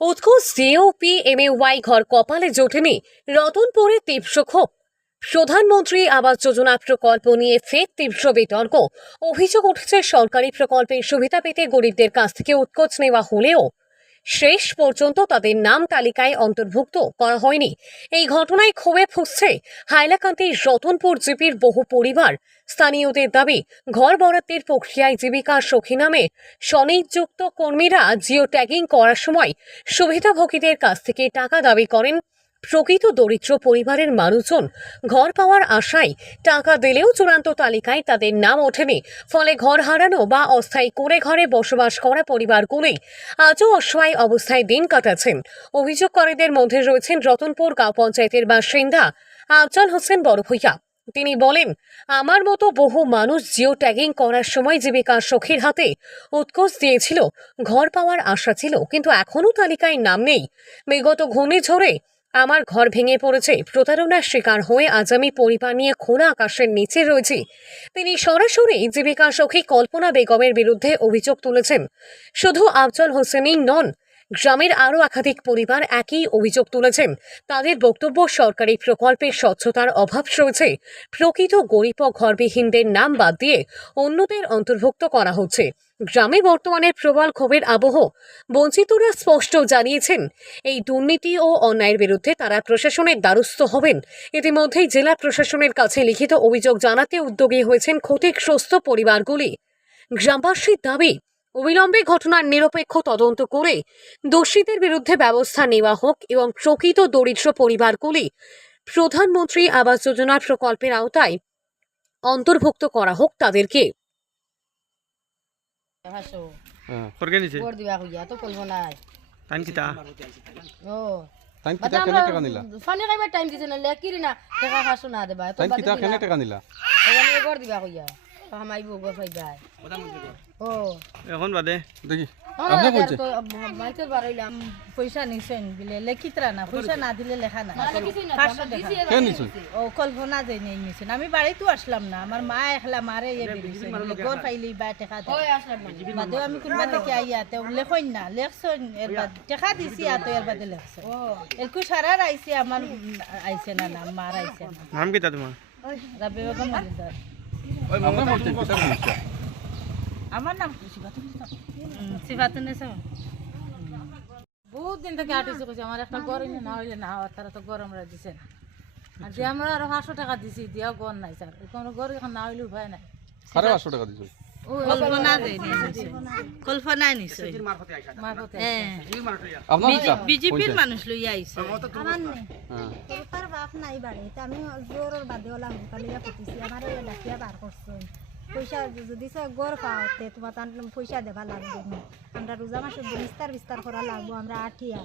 উৎকোচ এ এমএওয়াই ঘর কপালে জোটেনি রতনপুরে তীব্র ক্ষোভ। প্রধানমন্ত্রী আবাস যোজনা প্রকল্প নিয়ে ফের তীব্র বিতর্ক। অভিযোগ উঠেছে, সরকারি প্রকল্পের সুবিধা পেতে গরিবদের কাছ থেকে উৎকোচ নেওয়া হলেও শেষ পর্যন্ত তাদের নাম তালিকায় অন্তর্ভুক্ত করা হয়নি। এই ঘটনায় ক্ষোভে ফুসছে হাইলাকান্দির রতনপুর জিপির বহু পরিবার। স্থানীয়দের দাবি, ঘর বরাদ্দের প্রক্রিয়ায় জীবিকা সখী নামে স্বনিযুক্ত কর্মীরা জিও ট্যাগিং করার সময় সুবিধাভোগীদের কাছ থেকে টাকা দাবি করেন প্রকৃত দরিদ্র পরিবারের মানুষজন ঘর পাওয়ার আশায় টাকা দিলেও চূড়ান্ত তালিকায় তাদের নাম ওঠেনি। ফলে ঘর হারানো বা অস্থায়ী করে ঘরে বসবাস করা পরিবারগুলি আজও অসহায় অবস্থায় দিন কাটাচ্ছেন। অভিযোগকারীদের মধ্যে রয়েছেন রতনপুর গাঁও পঞ্চায়েতের বাসিন্দা আফজাল হোসেন বড়ভূইয়া। তিনি বলেন, আমার মতো বহু মানুষ জিও ট্যাগিং করার সময় জীবিকা সখীর হাতে উৎকোষ দিয়েছিল, ঘর পাওয়ার আশা ছিল, কিন্তু এখনও তালিকায় নাম নেই। বিগত ঘূর্ণিঝড়ে আমার ঘর ভেঙে পড়েছে। প্রতারণার শিকার হয়ে আজ আমি পরিবার নিয়ে খোলা আকাশের নিচে রয়েছি। তিনি সরাসরি জীবিকা সখী কল্পনা বেগমের বিরুদ্ধে অভিযোগ তুলেছেন। শুধু আফজল হোসেনই নন গ্রামের আরও একাধিক পরিবার একই অভিযোগ তুলেছেন। তাদের বক্তব্য, সরকারি প্রকল্পের স্বচ্ছতার অভাব রয়েছে। প্রকৃত গরিব ও ঘরবিহীনদের নাম বাদ দিয়ে অন্যদের অন্তর্ভুক্ত করা হচ্ছে। গ্রামে বর্তমানে প্রবল ক্ষোভের আবহ। বঞ্চিতরা স্পষ্ট জানিয়েছেন, এই দুর্নীতি ও অন্যায়ের বিরুদ্ধে তারা প্রশাসনের দ্বারস্থ হবেন। ইতিমধ্যেই জেলা প্রশাসনের কাছে লিখিত অভিযোগ জানাতে উদ্যোগী হয়েছেন ক্ষতিগ্রস্ত পরিবারগুলি। গ্রামবাসীর দাবি অবিলম্বে ঘটনার নিরপেক্ষ তদন্ত করে দোষীদের বিরুদ্ধে ব্যবস্থা নেওয়া হোক এবং প্রকৃত দরিদ্র পরিবারগুলি প্রধানমন্ত্রী আবাস যোজনার প্রকল্পের আওতায় অন্তর্ভুক্ত করা হোক তাদেরকে। হ্যাঁ। টাইম দিছে না লেকিরি না টাকা হাসো না তো বাদে দিবা হইয়া হামাইবো গো ফাইবা ও এখন বাদে দেখি আমরা কইছে তো মাইকেল বারাইলাম পয়সা নিছেন বিলে লেখিতরা না পয়সা না দিলে লেখা না পাঁচশো টাকা কে ও কল্পনা যে নেই নিছেন আমি বাড়িতেও আসলাম না আমার মা একলা মারে গর পাইলি বা টেকা বাদেও আমি কোনবা থেকে আইয়া তেও লেখইন না লেখছন এর বাদ টেকা দিছি আতো এর বাদে লেখছ এলকু সারার আইছে আমার আইছে না না মার আইছে নাম কিতা তোমার রাবে বেগম মজুমদার আমরা নাম সিফাতুন্নেসা বহুত দিন থেকে আটিছে কইছে আমার একটা গরম না হইলে না হওয়ার তারা তো গরম রা দিছে। না আর যে আমরা আরও পাঁচশো টাকা দিছি দিয়া গর নাই স্যার। কোনো গর এখন না হইলে উপায় নাই। সাড়ে পাঁচশো টাকা দিছো? বিজেপির মানুষ লই আইছে। হ্যাঁ। বাপ নাই বাড়ি তা আমি জোরের বাদে ওলা হুকালিয়া ফুটিছি আমার ডাকিয়া বার করছ। পয়সা যদি গড় পাও তে তোমার তান পয়সা দেবা লাগবে। না। আমরা রোজা মাসে বিস্তার বিস্তার করা লাগবো আমরা আঠিয়া।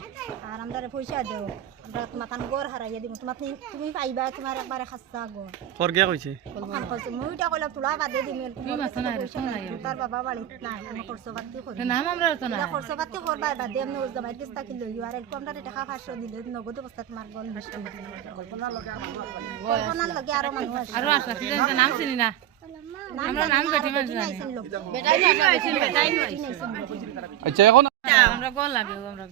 আর আমরা পয়সা দেও। আমরা তোমার তান গড় হারাইয়া দিব তোমার তুমি- পাইবা তোমার একবারে খাসা গড়। করকে কইছে? ওখান কইছো মই ওইটা কইলাম তোলা বাদে দিম। তোমার তার বাবা বাড়িত নাই আমি খরচ পাতি করি নাম আমরা তো না খরচ পাতি করবা বাদে আমি ওই জামাই কিস্তা কিলো আর এরকম আমরা টাকা দিলে নগদ অবস্থাত মার গল কল্পনার লগে আরও মানুষ আছে। আরও আসলা নাম চিনি না। আচ্ছা এখন? আমরা গল লাগে আমরা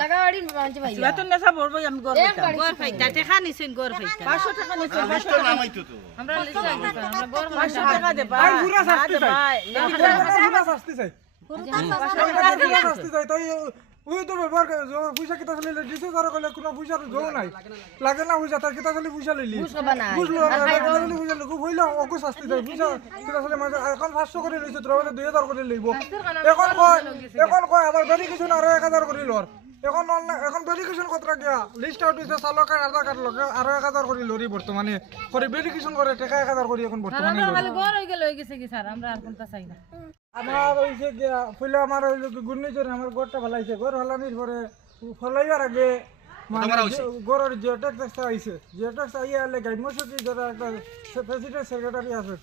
লাগাড়ি মানছে ভাই গর ফাইতা টেকা নিছেন গর ফাইতা 500 টাকা নিছেন 500 টাকা আমরা লিখে আমরা গর 500 টাকা দেবা না দেবা ওই তো ব্যবহার করে পয়সা কিতা চলি দিছে তার কইলে কোনো পয়সা জো নাই। লাগে না পয়সা তার কিতা চলি পয়সা লইলি? বুঝলো না কিতা চলি পয়সা হইল অকু শাস্তি দেয়। পয়সা কিতা চলি মাঝে এখন 500 করে লইছে তোর বলে 2000 করে লইব। এখন কয় এখন কয় আবার ভেরিফিকেশন আরও 1000 করে লর এখন অনলাইন এখন ভেরিফিকেশন কত গিয়া? লিস্ট আউট হইছে চালক কার্ড আধার কার্ড লগে আরও 1000 করে লরি বর্তমানে করে ভেরিফিকেশন করে টাকা 1000 করে এখন বর্তমানে। খালি গর হই গেল হই গেছে কি স্যার আমরা আর কোনটা চাই না? আমার হইছে গিয়া ফুলে আমার হইল কি ঘূর্ণিঝড়ে আমার গড়টা ভালাইছে গড় ভালানির পরে ফলাইবার আগে মানে গড়ের জিওটেক্স একটা আইছে জিওটেক্স আইয়া হলে গাইমসকি যারা একটা প্রেসিডেন্ট সেক্রেটারি আছে।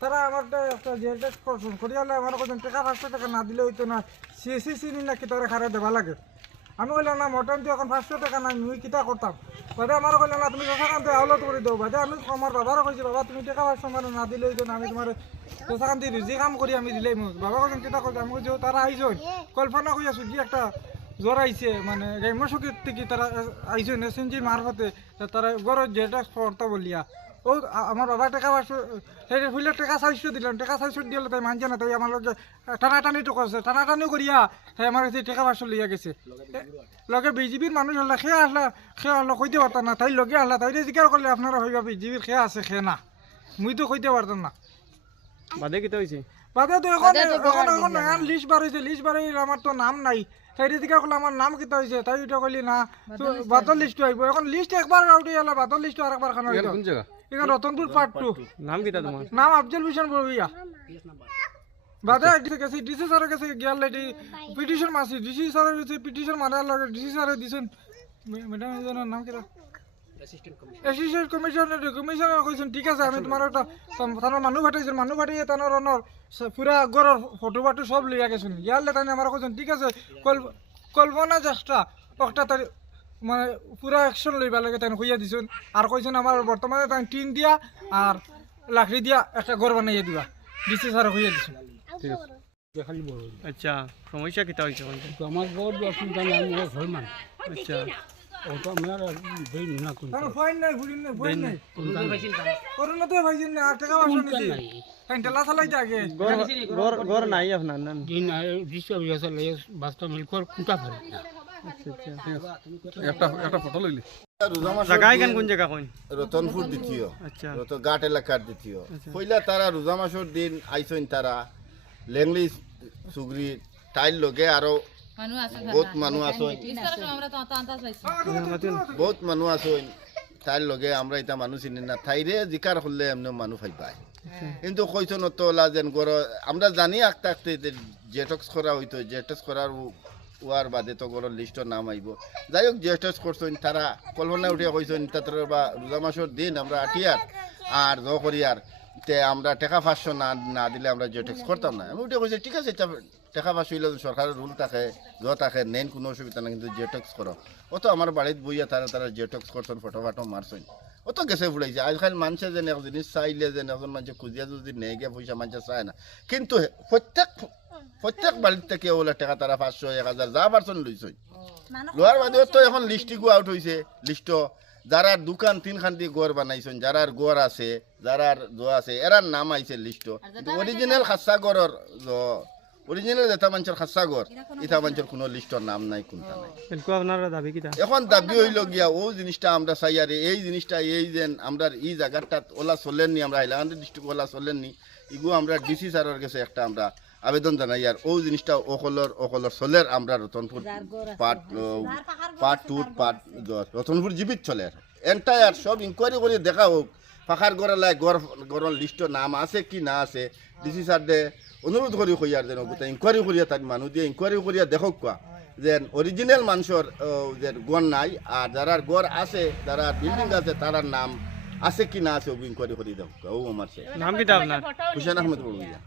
তারা আমার একটা জিওটেক্স করছেন করিয়ালে আমার কজন টাকা পাঁচশো টাকা না দিলে হইতো না সিএসি চিনি না কি তারা খারে দেবা লাগে। আমি বললাম না, মটন তো এখন পাঁচশো টাকা নাই মুই কিতা করতাম? বাদে আমার কইলে, না, তুমি যথাকান্তে আউলত করে দাও। বাদে আমি আমার বাবারও কইছি, বাবা, তুমি টাকা পাঁচশো মানে না দিলে হইতো না, আমি তোমার যথাকান্তি রিজি কাম করি, আমি দিলেই মোক বাবা কইছেন, কিতা কইছে? আমি কইছি তারা আইসন কল্পনা কই আছো কি একটা জ্বর আইছে মানে গ্রাম্য সখীর থেকে তারা আইসন এসএনজির মারফতে তারা গরজ যেটা করতে বলিয়া। ও আমার বাবা টাকা সেই ফুলের টাকা চাইশো দিলাম টাকা চাইশো দিলে তাই মানছে না তাই আমার লগে টানাটানি তো করছে টানাটানি করিয়া তাই আমার কাছে টাকা পাঁচশো লইয়া গেছে। লগে বিজেপির মানুষ হলে খেয়ে আসলে খেয়ে আসলে কইতে পারতাম না তাই লগে আসলা তাই জিজ্ঞাসা করলে আপনারা হইবা বিজেপির খেয়ে আছে খেয়ে না মুই তো কইতে পারতাম না। বাদে কিতা হয়েছে বাদে তো এখন এখন এখন লিস্ট বার হয়েছে লিস্ট বার হইলে আমার তো নাম নাই। তাই জিজ্ঞাসা করলে আমার নাম কিতা হয়েছে তাই ওইটা কলি না বাতর লিস্ট আইব। এখন লিস্ট একবার আউট হয়ে গেল বাতর লিস্ট আর একবার খানো এখানে কোন জায়গা? এখানে রতনপুর পার্ট টু নাম কিতা তোমার? নাম আফজল ভূষণ বড়ুইয়া। বাদে ডিসি গেছে ডিসি স্যারের কাছে গিয়ার লাইটি পিটিশন মারছি। ডিসি স্যারের কাছে পিটিশন মারার লগে ডিসি স্যারে দিছেন। ম্যাডাম নাম কিটা অ্যাসিস্ট্যান্ট কমিশনার কমিশনার কইছেন ঠিক আছে আমি তোমার একটা তানোর মানুহ ফাটাইছেন মানুহ ফাটিয়ে তানোর অনর পুরা গড়র ফটো ফাটো সব লইয়া গেছেন। ইয়ারলে তাই আমার কইছেন ঠিক আছে কল কল্পনা চেষ্টা একটা তার মানে পুরা অ্যাকশন লইবা লাগে তাই কইয়া দিছেন। আর কইছেন আমার বর্তমানে তাই টিন দিয়া আর লাকড়ি দিয়া একটা ঘর বানাইয়া দিবা। ডিসি স্যার কইয়া দিছেন। ঠিক আছে। আচ্ছা সমস্যা কিতা হয়েছে আমার বড় অসুবিধা নেই আমি ঘর মানে আচ্ছা। ওটা আমার দেই না কোন তানো ফাইন নাই ফুরিন নাই ফাইন নাই। করোনা তো ভাইছেন না আর টাকা পয়সা নিছে তাই টেলা চালাইতে আগে। ঘর ঘর নাই আপনার না। দিন দৃশ্য বিকাশে লেগে বাস্তব মিল কর কুটা পারে না একটা একটা ফটো লইলি? রোজা মাসের জায়গা এখান দিন কোন জায়গা কইন? রতনপুর দ্বিতীয়। আচ্ছা। রত এলাকার দ্বিতীয়। পইলা তারা রোজা মাসের দিন আইসইন তারা। লেংলি সুগরি টাইল লগে আরও বহুত মানুহ পাইছি বহুত মানুহ আসইন তাইর লগে আমরা এটা মানুষ চিনি না। তাইরে জিকার করলে এমনি মানুষ পাইবাই কিন্তু কইছো নত ওলা যেন গর আমরা জানি আঁকতে আঁকতে জেটক্স করা হইতো জেটক্স করার উয়ার বাদে তো গরর লিস্টর নাম আইব যাই হোক জেটক্স করছেন তারা কল্পনা উঠিয়া কইছেন তাদের বা রোজা মাসের দিন আমরা আটিয়ার আর জ করিয়ার আমরা টাকা পাঁচশো না না দিলে আমরা জেটক্স করতাম না। আমি উঠে কইছি ঠিক আছে টাকা পাঁচশো হইলে সরকারের রুল থাকে জ থাকে নেন কোনো অসুবিধা না কিন্তু জেটক্স করো। ও তো আমার বাড়িতে বইয়া তারা তারা জেটক্স করছেন ফটো ফাটো মারছেন। ও তো গেছে ফুলাইছে আজকাল মানুষে যেন এক জিনিস চাইলে যেন একজন মানুষ খুঁজিয়া যদি নেই গিয়ে পয়সা মানুষে চায় না। কিন্তু প্রত্যেক প্রত্যেক বাড়ির থেকে ওলা টাকা তারা পাঁচশো এক হাজার যা পারছেন লইছই লোহার বাদেও তো এখন লিস্টিকও আউট হয়েছে লিস্ট যারার দোকান তিনখান দিয়ে গড় বানাইছেন যারার গড় আছে যারার জ আছে এরার নাম আইছে লিস্ট। অরিজিনাল খাসা গড়র অরিজিনাল যেটা মানুষের খাসা গড় মানুষের কোনো লিস্টর নাম নাই কোনটা নাই। আপনারা দাবি কিতা এখন দাবি হইল গিয়া ও জিনিসটা আমরা চাই আর এই জিনিসটা এই যে আমরা এই জায়গাটা ওলা চলেননি আমরা হাইলাকান্দি ডিস্ট্রিক্ট ওলা চলেননি ইগু আমরা ডিসি স্যারের কাছে একটা আমরা আবেদন জানাই আর ও জিনিসটা অকলর অকলর চলের আমরা Ratanpur part part two part Ratanpur জীবিত চলের এন্টায়ার সব ইনকোয়ারি করে দেখা হোক পাখার গড়ে লাই গড় লিস্টর নাম আছে কি না আছে ডিসি স্যার দে অনুরোধ করি কইয়ার যেন গোটা ইনকোয়ারি করিয়া তার মানুষ দিয়ে ইনকোয়ারি করিয়া দেখক কোয়া যে অরিজিনাল মানুষের যে গড় নাই আর যারা গড় আছে যারা বিল্ডিং আছে তারার নাম আছে কি না আছে ইনকোয়ারি করি দেখো ও আমার সে নাম আপনার? হুসেন আহমেদ বড়ুইয়া